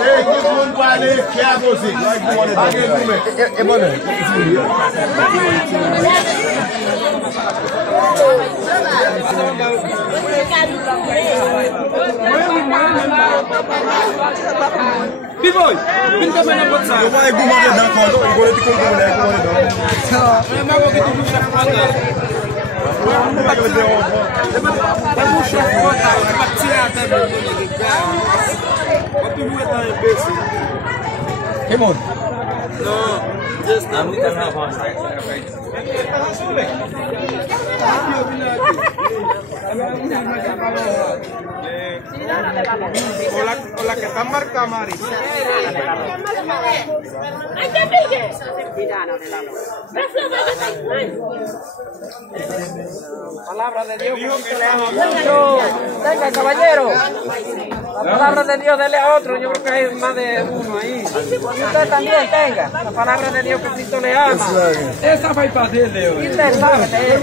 tout le monde va aller faire aussi. Et bon. Pivoy, pinta mo na po sa. Yung mga gumagod na ako, yung gulit ko gumagod na ako. Ay, mabo kita mo siya kapata. Vamos siya kapata, kapatiyata mo yung nagigay. Patuloy tayo basic. Come on. No, just I'm going to have one. Hola, que está marca, Mari. Palabra de Dios. Venga, caballero. La palabra de Dios, dele a otro. Yo creo que hay más de uno ahí. Y usted también tenga. La palabra de Dios que Cristo le ama. Esa va a ir para él, Leo. Y usted sabe leer.